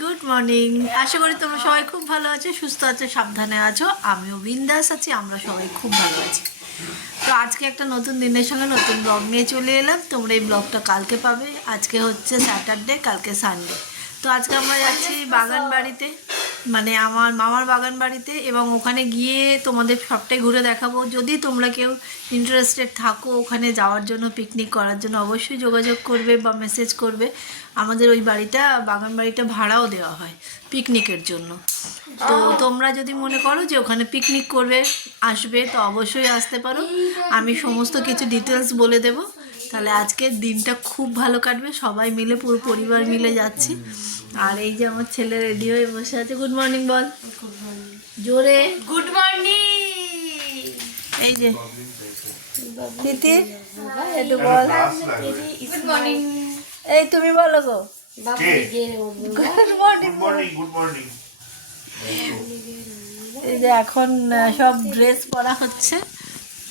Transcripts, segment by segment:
Good morning. আশা করি তোমরা সবাই খুব ভালো আছো, সুস্থ আছো, সাবধানে আছো। আমিও বিন্দাস আছি, আমরা সবাই খুব ভালো আছি। তো আজকে একটা নতুন দিনের সঙ্গে নতুন ব্লগ নিয়ে চলে এলাম। তোমরা এই ব্লগটা কালকে পাবে। আজকে হচ্ছে স্যাটারডে, কালকে সানডে। তো আজকে আমরা যাচ্ছি বাগান বাড়িতে, মানে আমার মামার বাগান বাড়িতে, এবং ওখানে গিয়ে তোমাদের সবটাই ঘুরে দেখাবো। যদি তোমরা কেউ ইন্টারেস্টেড থাকো ওখানে যাওয়ার জন্য, পিকনিক করার জন্য, অবশ্যই যোগাযোগ করবে বা মেসেজ করবে। আমাদের ওই বাড়িটা, বাগান বাড়িটা ভাড়াও দেওয়া হয় পিকনিকের জন্য। তো তোমরা যদি মনে করো যে ওখানে পিকনিক করবে, আসবে, তো অবশ্যই আসতে পারো। আমি সমস্ত কিছু ডিটেলস বলে দেবো। তাহলে আজকের দিনটা খুব ভালো কাটবে, সবাই মিলে, পুরো পরিবার মিলে যাচ্ছি। আর এই যে আমার ছেলে রেডি হয়ে বসে আছে। গুড মর্নিং বল জোরে। Good morning. এই যে তিতি, একটু বল। Good morning. এই তুমি বলো গো। Good morning. Good morning. এই যে এখন সব ড্রেস পরা হচ্ছে।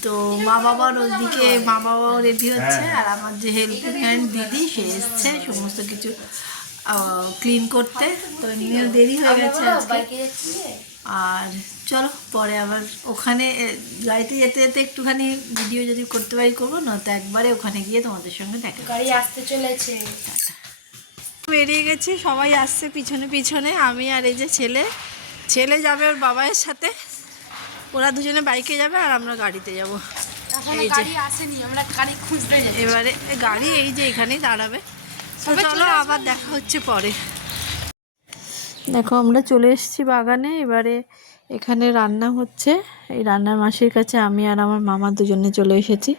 তো মা বাবার ওদিকে, মা বাবাও রেডি হচ্ছে, আর আমার যে হেল্পিং হ্যান্ড দিদি, সে এসছে সমস্ত কিছু ক্লিন করতে। তো এমনিও দেরি হয়ে গেছে আজকে। আর চলো পরে আবার ওখানে গাড়িতে যেতে যেতে একটুখানি ভিডিও যদি করতে পারি করবো, নয়তো একবারে ওখানে গিয়ে তোমাদের সঙ্গে দেখা। গাড়ি আসতে চলেছে। বেরিয়ে গেছি, সবাই আসছে পিছনে পিছনে। আমি আর এই যে ছেলে, ছেলে যাবে ওর বাবাইয়ের সাথে, ওরা দুজনে বাইকে যাবে আর আমরা গাড়িতে যাব। এই যে আসেনি, আমরা গাড়ি খুঁজতে যাই। এবারে গাড়ি এই যে এখানেই দাঁড়াবে। তো চলো আবার দেখা হচ্ছে পরে। দেখো আমরা চলে এসেছি বাগানে। এবারে এখানে রান্না হচ্ছে। এই রান্নার মাসির কাছে আমি আর আমার মামা দুজনে চলে এসেছি।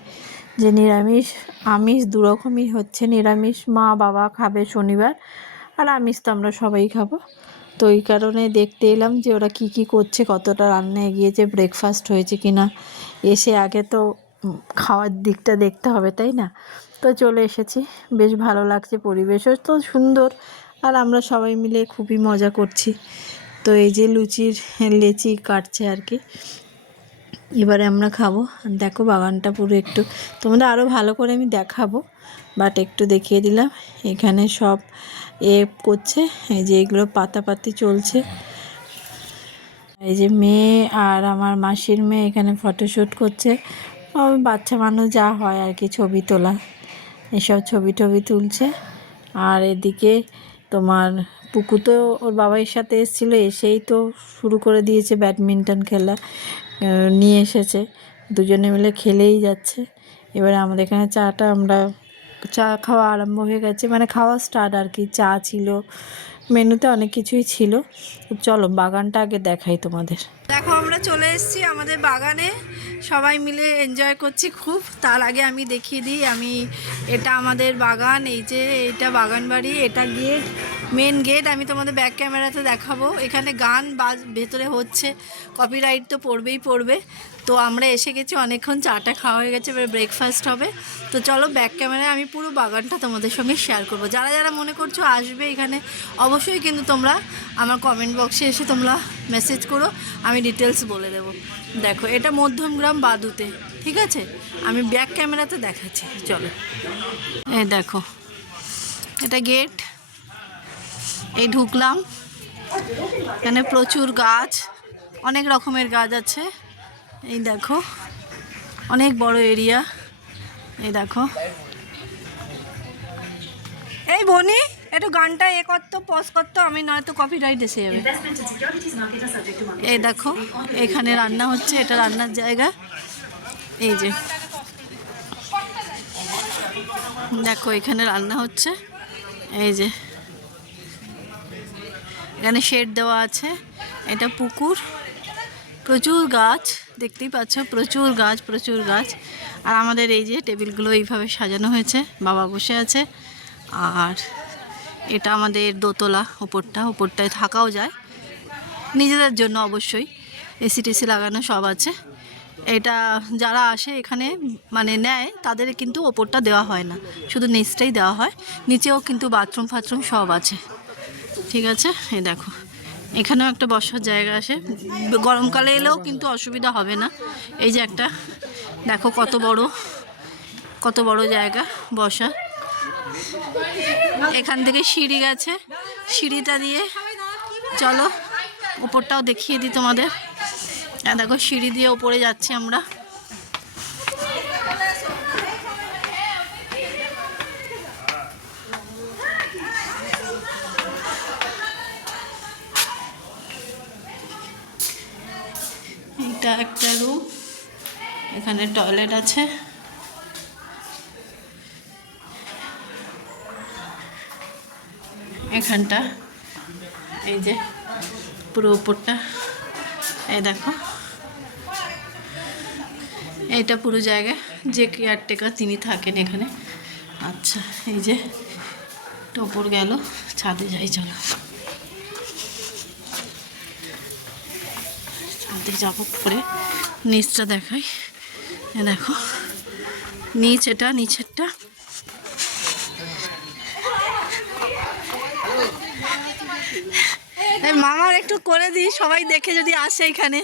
যে নিরামিষ আমিষ দুরকমই হচ্ছে। নিরামিষ মা বাবা খাবে শনিবার, আর আমিষ তো আমরা সবাই খাবো। তো এই কারণে দেখতে এলাম যে ওরা কি কি করছে, কতটা রান্না এগিয়েছে, ব্রেকফাস্ট হয়েছে কিনা। এসে আগে তো খাওয়ার দিকটা দেখতে হবে, তাই না? তো চলে এসেছি, বেশ ভালো লাগছে, পরিবেশও তো সুন্দর, আর আমরা সবাই মিলে খুবই মজা করছি। তো এই যে লুচির লেচি কাটছে আর কি, এবারে আমরা খাবো। দেখো বাগানটা পুরো একটু তোমাদের আরও ভালো করে আমি দেখাবো, বাট একটু দেখিয়ে দিলাম। এখানে সব করছে, এই যে এগুলো পাতাপাতি চলছে। এই যে মেয়ে আর আমার মাসির মেয়ে এখানে ফটোশ্যুট করছে। বাচ্চা মানুষ যা হয় আর কি, ছবি তোলা, এসব ছবি টবি তুলছে। আর এদিকে তোমার পুকু তো ওর বাবার সাথে এসেছিলো, এসেই তো শুরু করে দিয়েছে ব্যাডমিন্টন খেলা, নিয়ে এসেছে, দুজনে মিলে খেলেই যাচ্ছে। এবারে আমাদের এখানে চাটা, আমরা চা খাওয়া আরম্ভ হয়ে গেছে, মানে খাওয়া স্টার্ট আর কি। চা ছিল, মেনুতে অনেক কিছুই ছিল। চলো বাগানটা আগে দেখাই তোমাদের। দেখো আমরা চলে এসেছি আমাদের বাগানে, সবাই মিলে এনজয় করছি খুব। তার আগে আমি দেখিয়ে দিই, এটা আমাদের বাগান। এই যে এটা বাগান বাড়ি, এটা গেট, মেন গেট। আমি তোমাদের ব্যাক ক্যামেরাতে দেখাবো। এখানে গান বাজ ভেতরে হচ্ছে, কপিরাইট তো পড়বেই পড়বে। তো আমরা এসে গেছি অনেকক্ষণ, চাটা খাওয়া হয়ে গেছে, এবার ব্রেকফাস্ট হবে। তো চলো ব্যাক ক্যামেরায় আমি পুরো বাগানটা তোমাদের সঙ্গে শেয়ার করব। যারা যারা মনে করছো আসবে এখানে, অবশ্যই কিন্তু তোমরা আমার কমেন্ট বক্সে এসে তোমরা মেসেজ করো, আমি ডিটেলস বলে দেবো। দেখো এটা মধ্যমগ্রাম বাদুতে, ঠিক আছে? আমি ব্যাক ক্যামেরাতে দেখাচ্ছি, চলো। এই দেখো এটা গেট, এই ঢুকলাম। এখানে প্রচুর গাছ, অনেক রকমের গাছ আছে। এই দেখো অনেক বড় এরিয়া। এই দেখো, এই বনি একটু গানটা করতো, পজ করতো, আমি নয়তো কপিরাইট এসে যাবে। এই দেখো এখানে রান্না হচ্ছে, এটা রান্নার জায়গা। এই যে দেখো এখানে রান্না হচ্ছে। এই যে এখানে শেড দেওয়া আছে, এটা পুকুর, প্রচুর গাছ দেখতেই পাচ্ছ, প্রচুর গাছ প্রচুর গাছ। আর আমাদের এই যে টেবিলগুলো এইভাবে সাজানো হয়েছে, বাবা বসে আছে। আর এটা আমাদের দোতলা, ওপরটায় থাকাও যায় নিজেদের জন্য, অবশ্যই এসি টেসি লাগানো সব আছে। এটা যারা আসে এখানে মানে নেয়, তাদের কিন্তু ওপরটা দেওয়া হয় না, শুধু নিচটাই দেওয়া হয়। নিচেও কিন্তু বাথরুম ফাথরুম সব আছে, ঠিক আছে? এই দেখো এখানেও একটা বসার জায়গা আছে, গরমকালে এলেও কিন্তু অসুবিধা হবে না। এই যে একটা দেখো কত বড় জায়গা বসা। এখান থেকে সিঁড়ি গেছে, সিঁড়িটা দিয়ে চলো ওপরটাও দেখিয়ে দিই তোমাদের। দেখো সিঁড়ি দিয়ে ওপরে যাচ্ছি আমরা। এটা একটা রুম, এখানে টয়লেট আছে। এখানটা এই যে পুরো উপরটা, এই দেখো এইটা পুরো জায়গা, যে কেয়ারটেকার তিনি থাকেন এখানে। আচ্ছা এই যে ওপর গেল, ছাদে যাই চলো। ছাদে যাবো পরে, নিচটা দেখাই। দেখো নিচ, এটা নিচেরটা। মামার একটু করে দিই, সবাই দেখে যদি আসে এখানে।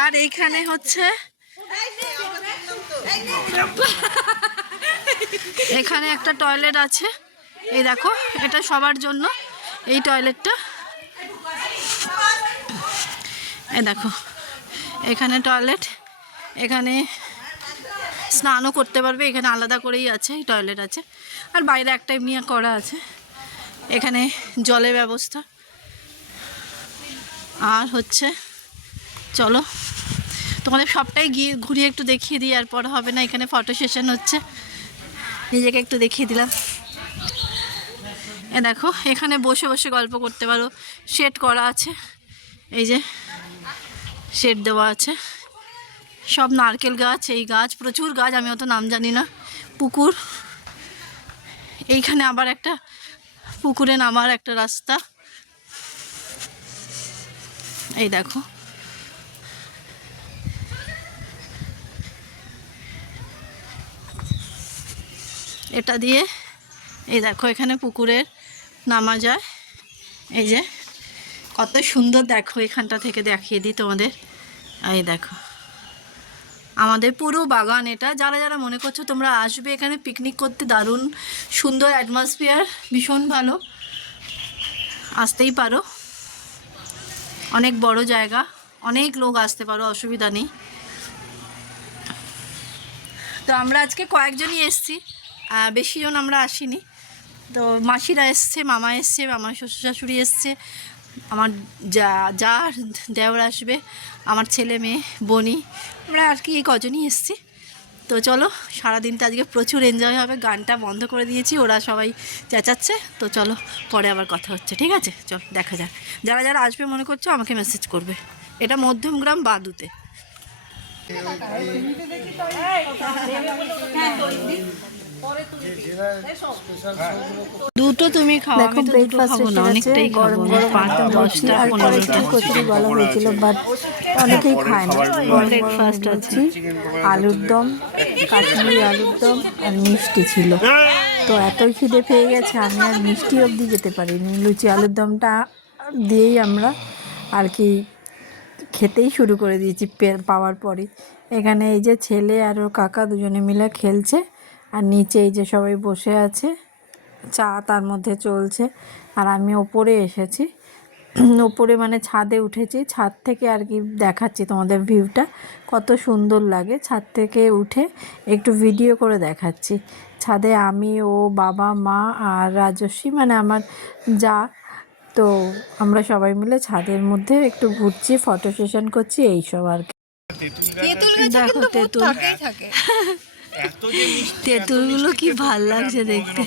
আর এইখানে হচ্ছে এখানে একটা টয়লেট আছে, এই দেখো এটা সবার জন্য এই টয়লেটটা। এই দেখো এখানে টয়লেট, এখানে স্নানও করতে পারবে, এখানে আলাদা করেই আছে টয়লেট আছে। আর বাইরে একটা এমনি করা আছে, এখানে জলের ব্যবস্থা। আর হচ্ছে চলো তোমাদের সবটাই গিয়ে ঘুরিয়ে একটু দেখিয়ে দিই, আর পরে হবে না। এখানে ফটো সেশন হচ্ছে, নিজেকে একটু দেখিয়ে দিলাম। এ দেখো এখানে বসে বসে গল্প করতে পারো, শেড করা আছে, এই যে শেড দেওয়া আছে। সব নারকেল গাছ, এই গাছ প্রচুর গাছ, আমি অত নাম জানি না। পুকুর, এইখানে আবার একটা পুকুরে নামার একটা রাস্তা, এই দেখো। এটা দিয়ে এই দেখো এখানে পুকুরের নামা যায়, এই যে কত সুন্দর। দেখো এখানটা থেকে দেখিয়ে দিই তোমাদের, এই দেখো আমাদের পুরো বাগান এটা। যারা যারা মনে করছো তোমরা আসবে এখানে পিকনিক করতে, দারুণ সুন্দর অ্যাটমসফিয়ার, ভীষণ ভালো, আসতেই পারো। অনেক বড় জায়গা, অনেক লোক আসতে পারো, অসুবিধা নেই। তো আমরা আজকে কয়েকজনই এসছি, বেশি জন আমরা আসিনি। তো মাসিরা এসছে, মামা এসছে, আমার শ্বশুর শাশুড়ি এসছে, আমার যা দেওর আসবে, আমার ছেলে মেয়ে বনি, আমরা আর কি এই কজনই এসছি। তো চলো সারাদিনটা আজকে প্রচুর এনজয় হবে। গানটা বন্ধ করে দিয়েছি, ওরা সবাই চেঁচাচ্ছে। তো চলো পরে আবার কথা হচ্ছে, ঠিক আছে? চল দেখা যাক। যারা যারা আসবে মনে করছো আমাকে মেসেজ করবে। এটা মধ্যমগ্রাম বাদুতে। দুটো তুমি খাও, আমি তো দুটো খাবো না, অনেকটাই খাবো, 5-10টা 15টা কচুরি বলা হয়েছিল, বাট অনেকেই খায় না। ব্রেকফাস্ট আছে, আলুর দম, কাশ্মীরি আলুর দম আর মিষ্টি ছিল। তো এতই খিদে পেয়ে গেছে, আমি আর মিষ্টি অবধি যেতে পারিনি। লুচি আলুর দমটা দিয়েই আমরা আর কি খেতেই শুরু করে দিয়েছি পাওয়ার পরই। এখানে এই যে ছেলে আর ওর কাকা দুজনে মিলে খেলছে, আর নিচে এই যে সবাই বসে আছে, চা তার মধ্যে চলছে। আর আমি ওপরে এসেছি, ওপরে মানে ছাদে উঠেছি, ছাদ থেকে আর কি দেখাচ্ছি তোমাদের ভিউটা কত সুন্দর লাগে। ছাদ থেকে উঠে একটু ভিডিও করে দেখাচ্ছি। ছাদে আমি, ও, বাবা, মা আর রাজস্বী মানে আমার যা, তো আমরা সবাই মিলে ছাদের মধ্যে একটু ঘুরছি, ফটো সেশন করছি, এইসব আর কি। দেখো তেঁতুল, তেঁতুলগুলো কি ভাল লাগছে দেখতে।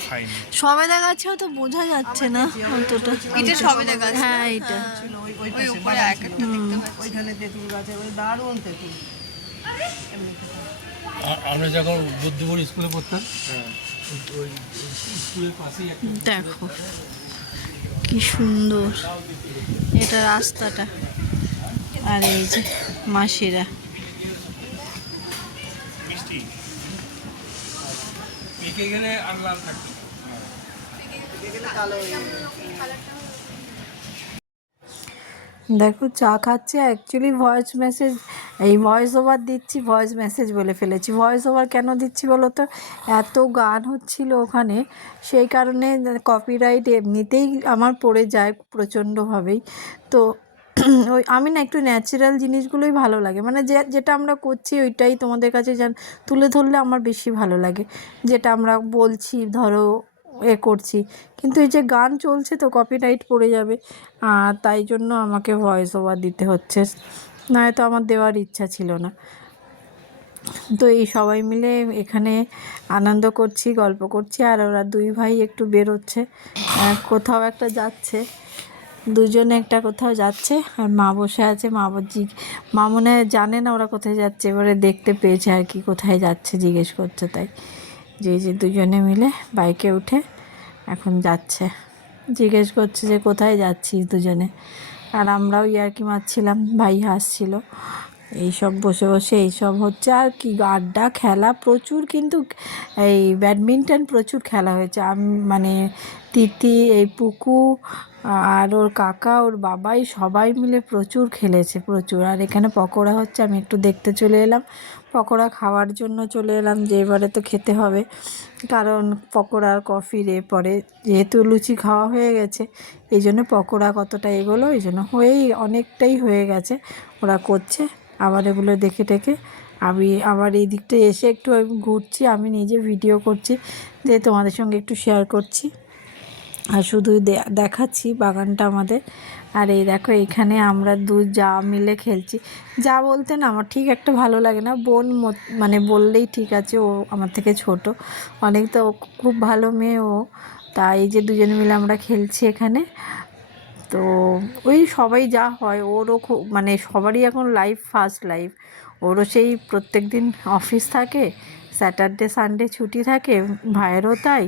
সবেদা গাছে তো বোঝা যাচ্ছে না অতটা। এটা সবেদা গাছ, হ্যাঁ এটা ওই উপরে একটা ওইখানে তেঁতুল গাছে ওই দারুণ তেঁতুল। আমরা যখন বুদ্ধপুর স্কুলে পড়তাম, ওই স্কুলের পাশেই দেখো কি সুন্দর এটা রাস্তাটা। আর এই যে মাসিরা, পেকে গেলে আর লাল থাকবে। দেখো চা খাচ্ছে। অ্যাকচুয়ালি ভয়েস মেসেজ এই ভয়েস ওভার দিচ্ছি, ভয়েস মেসেজ বলে ফেলেছি। ভয়েস ওভার কেন দিচ্ছি বলো তো, এত গান হচ্ছিল ওখানে, সেই কারণে কপিরাইট এমনিতেই আমার পড়ে যায় প্রচণ্ডভাবেই। তো ওই আমি না একটু ন্যাচারাল জিনিসগুলোই ভালো লাগে, মানে যেটা আমরা করছি ওইটাই তোমাদের কাছে তুলে ধরলে আমার বেশি ভালো লাগে। যেটা আমরা বলছি ধরো করছি, কিন্তু এই যে গান চলছে তো কপিরাইট পড়ে যাবে, তাই জন্য আমাকে ভয়েস ওভার দিতে হচ্ছে, নয়তো আমার দেওয়ার ইচ্ছা ছিল না। তো এই সবাই মিলে এখানে আনন্দ করছি, গল্প করছি, আর ওরা দুই ভাই একটু বেরোচ্ছে, কোথাও একটা যাচ্ছে, দুজনে একটা কোথাও যাচ্ছে, আর মা বসে আছে। মা মনে হয় জানে না ওরা কোথায় যাচ্ছে, এবারে দেখতে পেয়েছে আর কি কোথায় যাচ্ছে জিজ্ঞেস করছে, তাই যে দুজনে মিলে বাইকে উঠে এখন যাচ্ছে, জিজ্ঞেস করছে যে কোথায় যাচ্ছিস দুজনে। আর আমরাও ইয়ার্কি মারছিলাম, ভাই হাসছিল, এইসব বসে বসে এইসব হচ্ছে। আর কি আড্ডা, খেলা প্রচুর, কিন্তু এই ব্যাডমিন্টন প্রচুর খেলা হয়েছে। মানে তিতি, এই পুকু আর ওর কাকা, ওর বাবাই সবাই মিলে প্রচুর খেলেছে, প্রচুর। আর এখানে পকোড়া হচ্ছে, আমি একটু দেখতে চলে এলাম, পকোড়া খাওয়ার জন্য চলে এলাম, যে এবারে তো খেতে হবে, কারণ পকোড়া আর কফির পরে যেহেতু লুচি খাওয়া হয়ে গেছে, এই জন্য পকোড়া কতটা এগোলো, এই জন্য অনেকটাই হয়ে গেছে, ওরা করছে। আবার এগুলো দেখে টেকে আমি আবার এই দিকটা এসে একটু ঘুরছি, আমি নিজে ভিডিও করছি, যে তোমাদের সঙ্গে একটু শেয়ার করছি, আর শুধু দেখাচ্ছি বাগানটা আমাদের। আর এই দেখো এখানে আমরা যা মিলে খেলছি, যা বলতে না আমার ঠিক একটা ভালো লাগে না, বোন মানে বললেই ঠিক আছে, ও আমার থেকে ছোট অনেক, তো খুব ভালো মেয়ে ও। তাই এই যে দুজনে মিলে আমরা খেলছি এখানে। তো ওই সবাই যা হয়, ওরও খুব মানে সবারই এখন ফার্স্ট লাইফ, ওরও সেই প্রত্যেক দিন অফিস থাকে, স্যাটারডে সানডে ছুটি থাকে, ভাইয়েরও তাই,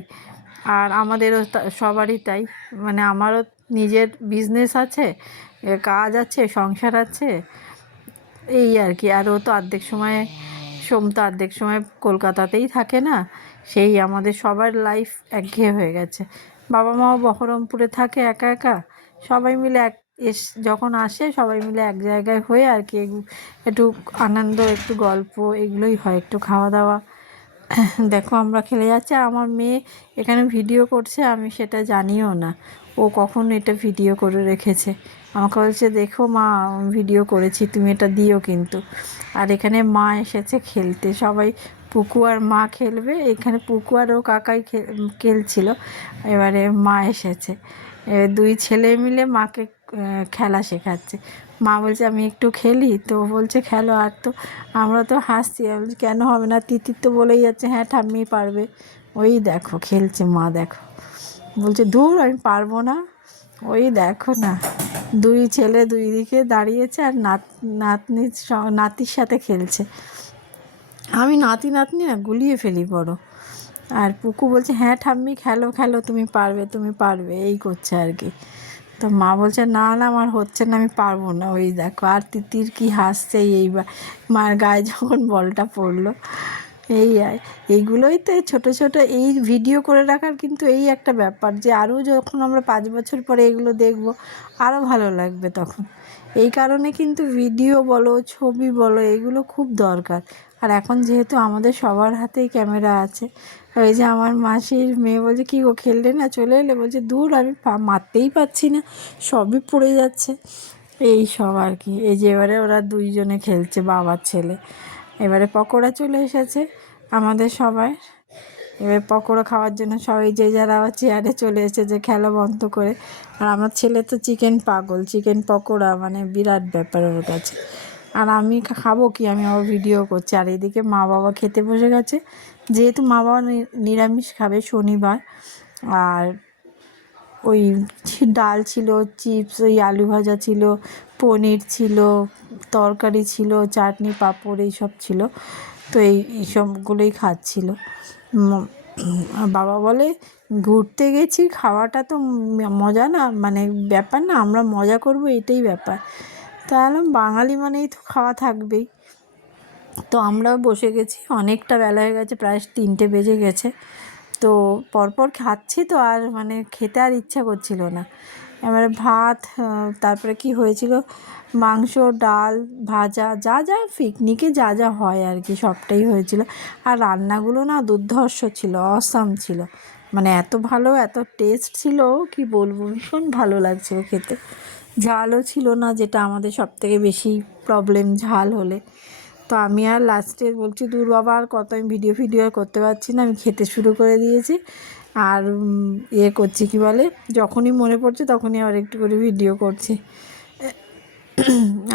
আর আমাদেরও সবারই তাই, মানে আমারও নিজের বিজনেস আছে, কাজ আছে, সংসার আছে, এই আর কি। আর ও তো অর্ধেক সময় তো অর্ধেক সময় কলকাতাতেই থাকে না, সেই আমাদের সবার লাইফ একঘেয়ে হয়ে গেছে। বাবা মাও বহরমপুরে থাকে একা একা, সবাই মিলে যখন আসে সবাই মিলে এক জায়গায় হয়ে আর কি একটু আনন্দ, একটু গল্প, এগুলোই হয়, একটু খাওয়া দাওয়া। দেখো আমরা খেলে যাচ্ছি, আর আমার মেয়ে এখানে ভিডিও করছে, আমি সেটা জানিও না, ও কখন এটা ভিডিও করে রেখেছে, আমাকে বলছে দেখো মা ভিডিও করেছি, তুমি এটা দিও কিন্তু। আর এখানে মা এসেছে খেলতে, সবাই পুকু আর মা খেলবে, এখানে পুকু আর ও কাকাই খেলছিল, এবারে মা এসেছে, দুই ছেলে মিলে মাকে খেলা শেখাচ্ছে। মা বলছে আমি একটু খেলি, তো বলছে খেলো। আর তো আমরা তো হাসছি, আমি বলছি কেন হবে না, তিতির তো বলেই যাচ্ছে হ্যাঁ ঠাম্মি পারবে, ওই দেখো খেলছে মা, দেখো বলছে দূর আমি পারবো না, ওই দেখো না, দুই ছেলে দুই দিকে দাঁড়িয়েছে, আর নাতির সাথে খেলছে, আমি নাতনি না গুলিয়ে ফেলি বড়। আর পুকু বলছে হ্যাঁ ঠাম্মি খেলো খেলো, তুমি পারবে, এই করছে আর কি। তো মা বলছে না না আমার হচ্ছে না, আমি পারবো না, ওই দেখো। আর তিতির কি হাসছে এইবার মায়ের গায়ে যখন বলটা পড়লো, এইগুলোই তো ছোট ছোট এই ভিডিও করে রাখার কিন্তু এই একটা ব্যাপার, যে আরও যখন আমরা 5 বছর পরে এগুলো দেখব আরও ভালো লাগবে তখন। এই কারণে কিন্তু ভিডিও বলো, ছবি বলো, এগুলো খুব দরকার। আর এখন যেহেতু আমাদের সবার হাতেই ক্যামেরা আছে, ওই যে আমার মাসির মেয়ে বলছে কী গো খেললে না, চলে এলে, বলছে দূর আমি মারতেই পারছি না, সবই পড়ে যাচ্ছে, এই সব আর কি। এই যে এবারে ওরা দুইজনে খেলছে, বাবার ছেলে। এবারে পকোড়া চলে এসেছে আমাদের সবাই, এবার পকোড়া খাওয়ার জন্য সবাই যে যারা আবার চেয়ারে চলে এসেছে খেলা বন্ধ করে। আর আমার ছেলে তো চিকেন পাগল, চিকেন পকোড়া মানে বিরাট ব্যাপার ওর কাছে। আর আমি খাবো কি, আমি আবার ভিডিও করছি। আর এদিকে মা বাবা খেতে বসে গেছে, যেহেতু মা বাবা নিরামিষ খাবে শনিবার। আর ওই ডাল ছিল, চিপস, ওই আলু ভাজা ছিল, পনির ছিল, তরকারি ছিল, চাটনি পাঁপড় এইসব ছিল, তো এইসবগুলোই খাচ্ছিল। বাবা বলে ঘুরতে গেছি, খাওয়াটা তো মজা না, মানে ব্যাপার না, আমরা মজা করব এটাই ব্যাপার। তাহলে বাঙালি মানেই তো খাওয়া থাকবেই। তো আমরাও বসে গেছি, অনেকটা বেলা হয়ে গেছে, প্রায় 3টে বেজে গেছে। তো পরপর খাচ্ছি তো, আর মানে খেতে আর ইচ্ছা করছিল না, এবারে ভাত, তারপরে কি হয়েছিল, মাংস, ডাল, ভাজা, যা যা পিকনিকে যা যা হয় আর কি সবটাই হয়েছিল। আর রান্নাগুলো না দুর্ধর্ষ ছিল, অসাম ছিল, মানে এত ভালো, এত টেস্ট ছিল কি বলবো, ভীষণ ভালো লাগছিল খেতে। ঝালও ছিল না, যেটা আমাদের সবথেকে বেশি প্রবলেম ঝাল হলে। তো আমি আর লাস্টে বলছি দূর বাবা আর কত, আমি ভিডিও আর করতে পারছি না, আমি খেতে শুরু করে দিয়েছি। আর ইয়ে করছি কি বলে, যখনই মনে পড়ছে তখনই আবার একটু করে ভিডিও করছি।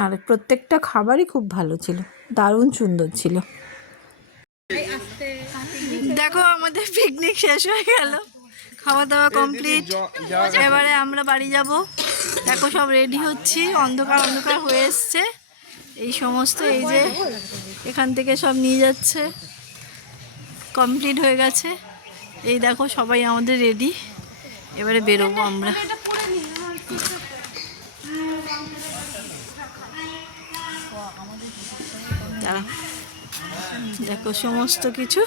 আর প্রত্যেকটা খাবারই খুব ভালো ছিল, দারুণ সুন্দর ছিল। দেখো আমাদের পিকনিক শেষ হয়ে গেল, খাওয়া দাওয়া কমপ্লিট। এবারে আমরা বাড়ি যাব। দেখো সব রেডি হচ্ছি, অন্ধকার অন্ধকার হয়ে এসছে। এই সমস্ত এই যে এখান থেকে সব নিয়ে যাচ্ছে, কমপ্লিট হয়ে গেছে। এই দেখো সবাই আমাদের রেডি, এবারে বেরোবো আমরা। দাঁড়াও, দেখো সমস্ত কিছু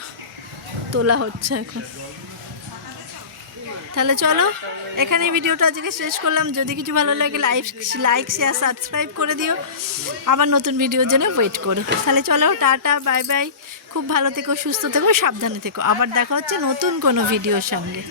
তোলা হচ্ছে এখন। তাহলে চলো, এখানেই ভিডিওটা আজকে শেষ করলাম। যদি কিছু ভালো লাগে লাইক শেয়ার সাবস্ক্রাইব করে দিও, আবার নতুন ভিডিওর জন্য ওয়েট করো। তাহলে চলো, টাটা, বাই বাই, খুব ভালো থেকো, সুস্থ থেকো, সাবধানে থেকো। আবার দেখা হচ্ছে নতুন কোনো ভিডিওর সঙ্গে।